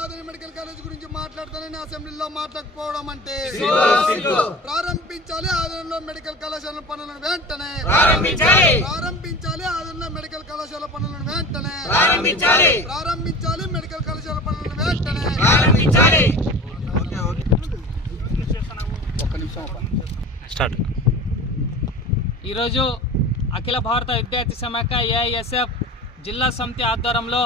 ఆదరణ medical college గురించి మాట్లాడతానని అసెంబ్లీలో మాట్లాడకపోవడం అంటే ప్రారంభించాలి ఆదరణలో మెడికల్ కళాశాల పనులను వెంటనే ప్రారంభించాలి ఆదరణలో మెడికల్ కళాశాల పనులను వెంటనే ప్రారంభించాలి మెడికల్ కళాశాల పనులను వెంటనే ఈరోజు అఖిల భారత విద్యార్థి సమాఖ్య ఏఐఎస్ఎఫ్ జిల్లా సమితి ఆధ్వర్యంలో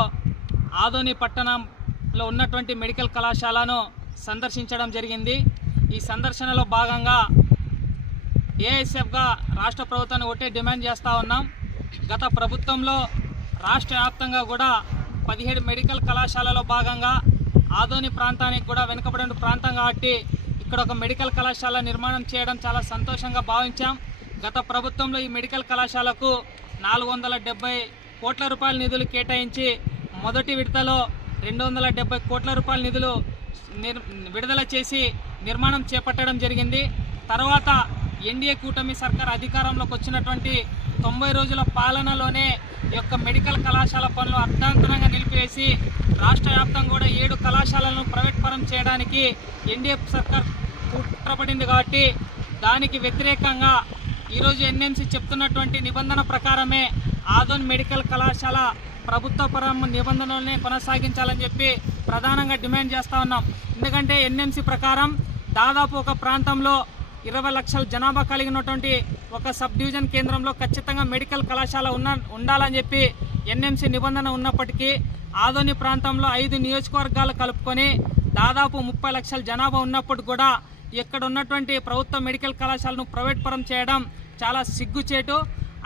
ఆదోని పట్టణంలో ఉన్నటువంటి మెడికల్ కళాశాలను సందర్శించడం జరిగింది. ఈ సందర్శనలో భాగంగా ఏఐఎస్ఎఫ్గా రాష్ట్ర ప్రభుత్వాన్ని ఒకటే డిమాండ్ చేస్తూ ఉన్నాం. గత ప్రభుత్వంలో రాష్ట్ర వ్యాప్తంగా కూడా 17 మెడికల్ కళాశాలలో భాగంగా ఆదోని ప్రాంతానికి కూడా వెనుకబడిన ప్రాంతం కాబట్టి ఇక్కడ ఒక మెడికల్ కళాశాల నిర్మాణం చేయడం చాలా సంతోషంగా భావించాం. గత ప్రభుత్వంలో ఈ మెడికల్ కళాశాలకు 470 కోట్ల రూపాయల నిధులు కేటాయించి మొదటి విడతలో 270 కోట్ల రూపాయల నిధులు విడుదల చేసి నిర్మాణం చేపట్టడం జరిగింది. తర్వాత ఎన్డీఏ కూటమి సర్కార్ అధికారంలోకి వచ్చినటువంటి 90 రోజుల పాలనలోనే ఈ యొక్క మెడికల్ కళాశాల పనులు అర్ధాంతరంగా నిలిపివేసి రాష్ట్ర వ్యాప్తంగా కూడా 7 కళాశాలలను ప్రైవేట్ పరం చేయడానికి ఎన్డీఏ సర్కార్ కుట్రపడింది. కాబట్టి దానికి వ్యతిరేకంగా ఈరోజు ఎన్ఎంసీ చెప్తున్నటువంటి నిబంధన ప్రకారమే ఆదోని మెడికల్ కళాశాల ప్రభుత్వ పరం నిబంధనలనే కొనసాగించాలని చెప్పి ప్రధానంగా డిమాండ్ చేస్తూ ఉన్నాం. ఎందుకంటే ఎన్ఎంసీ ప్రకారం దాదాపు ఒక ప్రాంతంలో 20 లక్షల జనాభా కలిగినటువంటి ఒక సబ్ డివిజన్ కేంద్రంలో ఖచ్చితంగా మెడికల్ కళాశాల ఉండాలని చెప్పి ఎన్ఎంసీ నిబంధన ఉన్నప్పటికీ ఆదోని ప్రాంతంలో 5 నియోజకవర్గాలు కలుపుకొని దాదాపు 30 లక్షల జనాభా ఉన్నప్పుడు కూడా ఇక్కడ ఉన్నటువంటి ప్రభుత్వ మెడికల్ కళాశాలను ప్రైవేట్ పరం చేయడం చాలా సిగ్గుచేటు.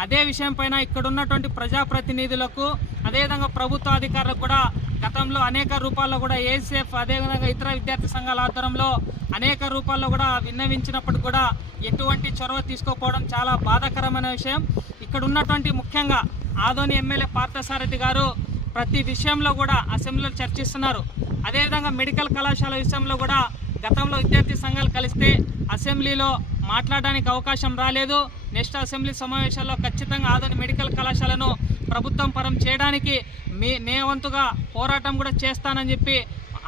అదే విషయం పైన ఇక్కడ ఉన్నటువంటి ప్రజాప్రతినిధులకు అదేవిధంగా ప్రభుత్వ అధికారులకు కూడా గతంలో అనేక రూపాల్లో కూడా ఏఎస్ఎఫ్ అదేవిధంగా ఇతర విద్యార్థి సంఘాల ఆధ్వర్యంలో అనేక రూపాల్లో కూడా విన్నవించినప్పుడు కూడా ఎటువంటి చొరవ తీసుకోకపోవడం చాలా బాధాకరమైన విషయం. ఇక్కడ ఉన్నటువంటి ముఖ్యంగా ఆదోని ఎమ్మెల్యే పార్థసారథి గారు ప్రతి విషయంలో కూడా అసెంబ్లీలో చర్చిస్తున్నారు. అదేవిధంగా మెడికల్ కళాశాల విషయంలో కూడా గతంలో విద్యార్థి సంఘాలు కలిస్తే అసెంబ్లీలో మాట్లాడడానికి అవకాశం రాలేదు. నెక్స్ట్ అసెంబ్లీ సమావేశాల్లో ఖచ్చితంగా ఆదోని మెడికల్ కళాశాలను ప్రభుత్వం పరం చేయడానికి నే వంతుగా పోరాటం కూడా చేస్తానని చెప్పి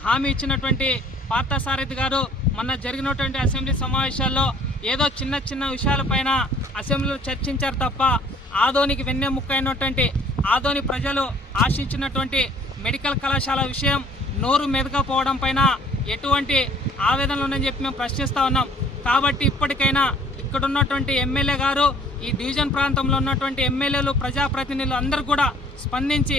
హామీ ఇచ్చినటువంటి పార్థసారథి గారు మొన్న జరిగినటువంటి అసెంబ్లీ సమావేశాల్లో ఏదో చిన్న చిన్న విషయాలపైన అసెంబ్లీలో చర్చించారు తప్ప ఆదోనికి వెన్నెముక్క అయినటువంటి ఆదోని ప్రజలు ఆశించినటువంటి మెడికల్ కళాశాల విషయం నోరు మెదకపోవడం పైన ఎటువంటి ఆవేదనలు ఉన్నాయని చెప్పి మేము ప్రశ్నిస్తూ ఉన్నాం. కాబట్టి ఇప్పటికైనా ఇక్కడ ఉన్నటువంటి ఎమ్మెల్యే గారు ఈ డివిజన్ ప్రాంతంలో ఉన్నటువంటి ఎమ్మెల్యేలు ప్రజాప్రతినిధులు అందరూ కూడా స్పందించి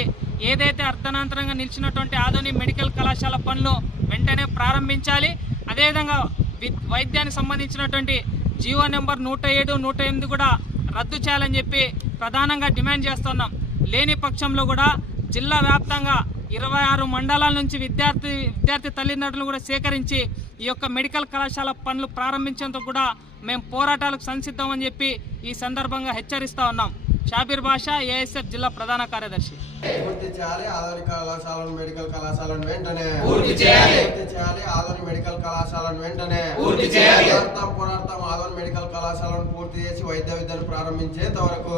ఏదైతే అర్ధనాంతరంగా నిలిచినటువంటి ఆదోని మెడికల్ కళాశాల పనులు వెంటనే ప్రారంభించాలి. అదేవిధంగా వైద్యానికి సంబంధించినటువంటి జీవో నెంబర్ 107, 108 కూడా రద్దు చేయాలని చెప్పి ప్రధానంగా డిమాండ్ చేస్తున్నాం. లేని పక్షంలో కూడా జిల్లా వ్యాప్తంగా 26 మండలాల నుంచి విద్యార్థి తల్లిదండ్రులు కూడా సేకరించి ఈ యొక్క మెడికల్ కళాశాల పనులు ప్రారంభించేందుకు కూడా మేము పోరాటాలకు సంసిద్ధమని చెప్పి ఈ సందర్భంగా హెచ్చరిస్తూ ఉన్నాం. షాబీర్ బాషా, ఏఎస్ఎఫ్ జిల్లా ప్రధాన కార్యదర్శి. పూర్తి చేయాలి ఆదోని కళాశాలను మెడికల్ కళాశాలను వెంటనే పూర్తి చేయాలి. ఆదోని మెడికల్ కళాశాలను వెంటనే పూర్తి చేయాలి. పోరాడతాం ఆదోని మెడికల్ కళాశాలను పూర్తి చేసి వైద్య విద్యను ప్రారంభించేంత వరకు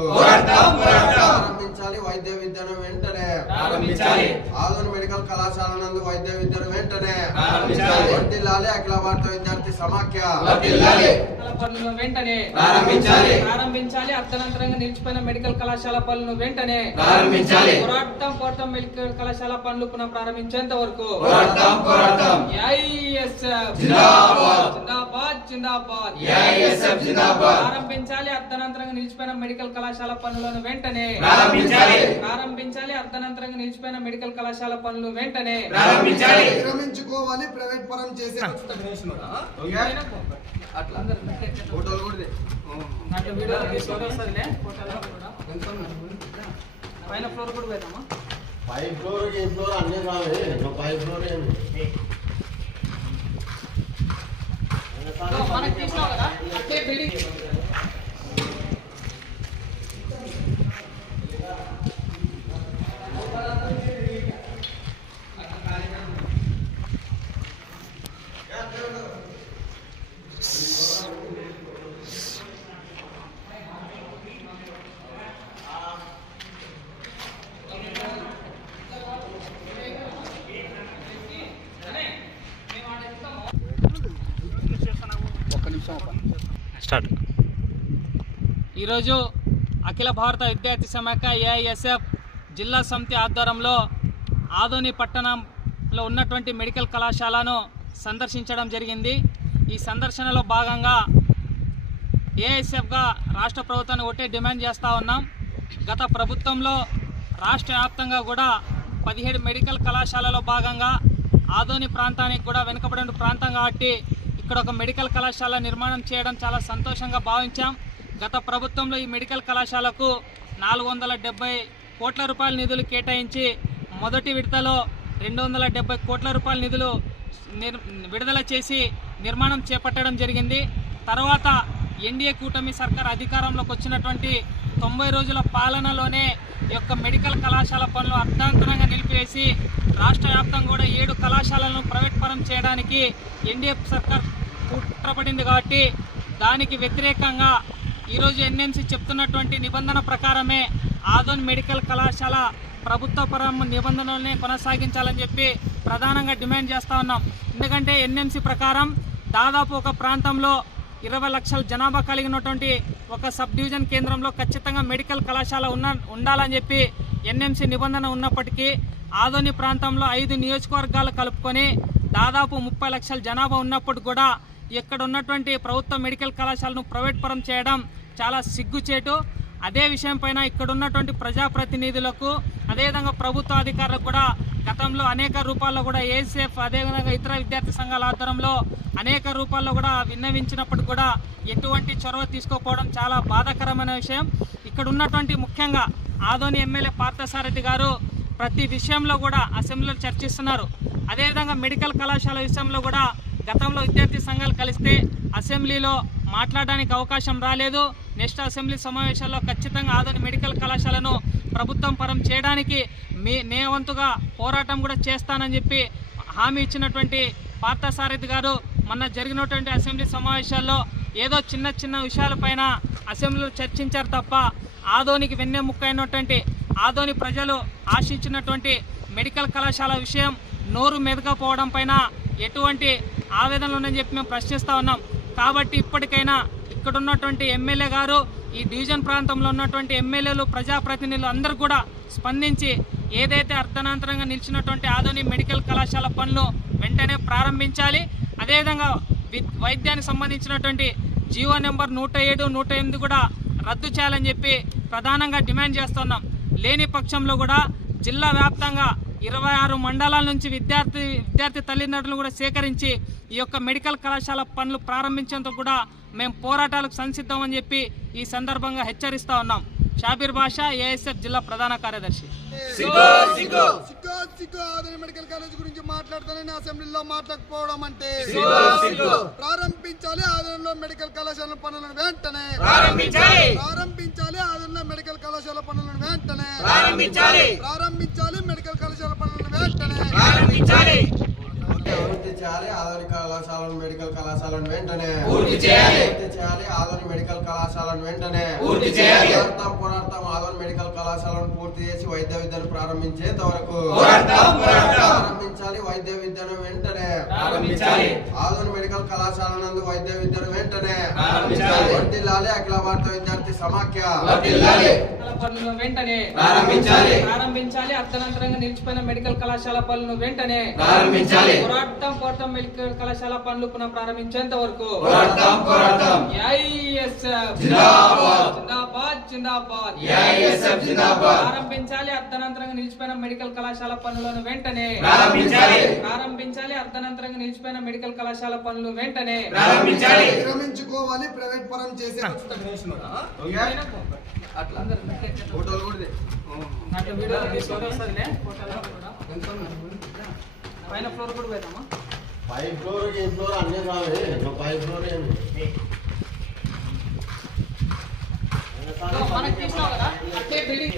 ప్రారంభించాలి. వైద్య విద్యను వెంటనే ప్రారంభించాలి. ఆదోని మెడికల్ కళాశాల నందు వైద్య విద్యను వెంటనే వర్ధిల్లాలి. అఖిల భారత విద్యార్థి సమాఖ్య వెంటనే ప్రారంభించాలి. అర్ధనంతరంగా నిలిచిపోయిన మెడికల్ కళాశాల పనులను వెంటనే ప్రారంభించాలి. పోరాటం మెడికల్ కళాశాల పనులు పునః ప్రారంభించేంత వరకు ప్రారంభించాలి. అర్ధనంతరంగా నిలిచిపోయిన మెడికల్ కళాశాల పనులను వెంటనే ప్రారంభించాలి. అర్ధనంతరంగా నిలిచిపోయిన మెడికల్ కళాశాల పనులు వెంటనే విరమించుకోవాలి. ప్రైవేట్ పరం చేసే పైన ఫ్లోర్ కూడా పోతామా? 5 ఫ్లోర్ అన్ని రావాలి. 5 ఫ్లోర్ మనకి తీసినావు కదా అట్లే బిల్డింగ్ ఈరోజు అఖిల భారత విద్యార్థి సమాఖ్య ఏఐఎస్ఎఫ్ జిల్లా సమితి ఆధ్వర్యంలో ఆదోని పట్టణంలో ఉన్నటువంటి మెడికల్ కళాశాలను సందర్శించడం జరిగింది. ఈ సందర్శనలో భాగంగా ఏఐఎస్ఎఫ్గా రాష్ట్ర ప్రభుత్వాన్ని ఒకటే డిమాండ్ చేస్తూ ఉన్నాం. గత ప్రభుత్వంలో రాష్ట్ర వ్యాప్తంగా కూడా 17 మెడికల్ కళాశాలలో భాగంగా ఆదోని ప్రాంతానికి కూడా వెనుకబడిన ప్రాంతం కాబట్టి ఇక్కడ ఒక మెడికల్ కళాశాల నిర్మాణం చేయడం చాలా సంతోషంగా భావించాం. గత ప్రభుత్వంలో ఈ మెడికల్ కళాశాలకు 470 కోట్ల రూపాయల నిధులు కేటాయించి మొదటి విడతలో 270 కోట్ల రూపాయల నిధులు విడుదల చేసి నిర్మాణం చేపట్టడం జరిగింది. తర్వాత ఎన్డీఏ కూటమి సర్కార్ అధికారంలోకి వచ్చినటువంటి 90 రోజుల పాలనలోనే ఈ యొక్క మెడికల్ కళాశాల పనులు అర్ధాంతరంగా నిలిపివేసి రాష్ట్ర వ్యాప్తంగా కూడా 7 కళాశాలలను ప్రైవేట్ పరం చేయడానికి ఎన్డీఏ సర్కార్ కుట్రపడింది. కాబట్టి దానికి వ్యతిరేకంగా ఈరోజు ఎన్ఎంసీ చెప్తున్నటువంటి నిబంధన ప్రకారమే ఆదోని మెడికల్ కళాశాల ప్రభుత్వ పరం నిబంధనలనే కొనసాగించాలని చెప్పి ప్రధానంగా డిమాండ్ చేస్తూ ఉన్నాం. ఎందుకంటే ఎన్ఎంసీ ప్రకారం దాదాపు ఒక ప్రాంతంలో 20 లక్షల జనాభా కలిగినటువంటి ఒక సబ్ డివిజన్ కేంద్రంలో ఖచ్చితంగా మెడికల్ కళాశాల ఉండాలని చెప్పి ఎన్ఎంసీ నిబంధన ఉన్నప్పటికీ ఆదోని ప్రాంతంలో 5 నియోజకవర్గాలు కలుపుకొని దాదాపు 30 లక్షల జనాభా ఉన్నప్పుడు కూడా ఇక్కడ ఉన్నటువంటి ప్రభుత్వ మెడికల్ కళాశాలను ప్రైవేట్ పరం చేయడం చాలా సిగ్గుచేటు. అదే విషయం పైన ఇక్కడ ఉన్నటువంటి ప్రజాప్రతినిధులకు అదేవిధంగా ప్రభుత్వ అధికారులకు కూడా గతంలో అనేక రూపాల్లో కూడా ఏఎస్ఎఫ్ అదేవిధంగా ఇతర విద్యార్థి సంఘాల ఆధ్వర్యంలో అనేక రూపాల్లో కూడా విన్నవించినప్పుడు కూడా ఎటువంటి చొరవ తీసుకోకపోవడం చాలా బాధాకరమైన విషయం. ఇక్కడ ఉన్నటువంటి ముఖ్యంగా ఆదోని ఎమ్మెల్యే పార్థసారథి గారు ప్రతి విషయంలో కూడా అసెంబ్లీలో చర్చిస్తున్నారు. అదేవిధంగా మెడికల్ కళాశాల విషయంలో కూడా గతంలో విద్యార్థి సంఘాలు కలిస్తే అసెంబ్లీలో మాట్లాడడానికి అవకాశం రాలేదు. నెక్స్ట్ అసెంబ్లీ సమావేశాల్లో ఖచ్చితంగా ఆదోని మెడికల్ కళాశాలను ప్రభుత్వం పరం చేయడానికి నే వంతుగా పోరాటం కూడా చేస్తానని చెప్పి హామీ ఇచ్చినటువంటి పార్థసారథి గారు మొన్న జరిగినటువంటి అసెంబ్లీ సమావేశాల్లో ఏదో చిన్న చిన్న విషయాలపైన అసెంబ్లీలో చర్చించారు తప్ప ఆదోనికి వెన్నెముక్క అయినటువంటి ఆదోని ప్రజలు ఆశించినటువంటి మెడికల్ కళాశాల విషయం నోరు మెదకపోవడం పైన ఎటువంటి ఆవేదనలు ఉన్నాయని చెప్పి మేము ప్రశ్నిస్తూ ఉన్నాం. కాబట్టి ఇప్పటికైనా ఇక్కడ ఉన్నటువంటి ఎమ్మెల్యే గారు ఈ డివిజన్ ప్రాంతంలో ఉన్నటువంటి ఎమ్మెల్యేలు ప్రజాప్రతినిధులు అందరూ కూడా స్పందించి ఏదైతే అర్ధనాంతరంగా నిలిచినటువంటి ఆదోని మెడికల్ కళాశాల పనులు వెంటనే ప్రారంభించాలి. అదేవిధంగా వైద్యానికి సంబంధించినటువంటి జీవో నెంబర్ 107, 108 కూడా రద్దు చేయాలని చెప్పి ప్రధానంగా డిమాండ్ చేస్తున్నాం. లేని పక్షంలో కూడా జిల్లా వ్యాప్తంగా 26 మండలాల నుంచి విద్యార్థి తల్లిదండ్రులు కూడా సేకరించి ఈ యొక్క మెడికల్ కళాశాల పనులు ప్రారంభించేందుకు కూడా మేము పోరాటాలకు సంసిద్ధమని చెప్పి ఈ సందర్భంగా హెచ్చరిస్తా ఉన్నాం. షాబీర్ బాషా, ఏఎస్ఎఫ్ జిల్లా ప్రధాన కార్యదర్శి. ఆదోని మెడికల్ కాలేజ్ గురించి మాట్లాడుతానని అసెంబ్లీలో మాట్లాడకపోవడం అంటే ప్రారంభించాలి. ఆదోనిలో మెడికల్ కళాశాల పనులను వెంటనే ప్రారంభించాలి. ఆదోనిలో మెడికల్ కళాశాల పనులను వెంటనే ప్రారంభించాలి. మెడికల్ కళాశాల పనులను వెంటనే పూర్తి చేయాలి. ఆదోని కళాశాలను మెడికల్ కళాశాలను వెంటనే పూర్తి చేయాలి. ఆదోని మెడికల్ కళాశాలను వెంటనే పూర్తి చేయాలి. పోరాడతాం. ఆదోని మెడికల్ కళాశాలను పూర్తి చేసి వైద్య విద్యను ప్రారంభించేంత వరకు ప్రారంభించాలి. వైద్య విద్యను వెంటనే ప్రారంభించాలి. ఆదోని మెడికల్ కళాశాల నందు వైద్య విద్యను వెంటనే వర్ధిల్లాలి. అఖిల భారత విద్యార్థి సమాఖ్య పనులను వెంటనే ప్రారంభించాలి. అర్ధనంతరంగా నిలిచిపోయిన మెడికల్ కళాశాల పనులను వెంటనే ప్రారంభించాలి. పోరాటం మెడికల్ కళాశాల పనులు పునః ప్రారంభించేంత వరకు ప్రారంభించాలి. అర్ధనంతరంగా నిలిచిపోయిన మెడికల్ కళాశాల పనులను వెంటనే ప్రారంభించాలి. అర్ధనంతరంగా నిలిచిపోయిన మెడికల్ కళాశాల పనులు వెంటనే విరమించుకోవాలి. ప్రైవేట్ పరం చేసే పైన ఫ్లోర్ కూడా పోతామా? 5 ఫ్లోర్ అన్ని రావాలి. 5 ఫ్లోర్ మనకి తీసినావు కదా అట్లే బిల్డింగ్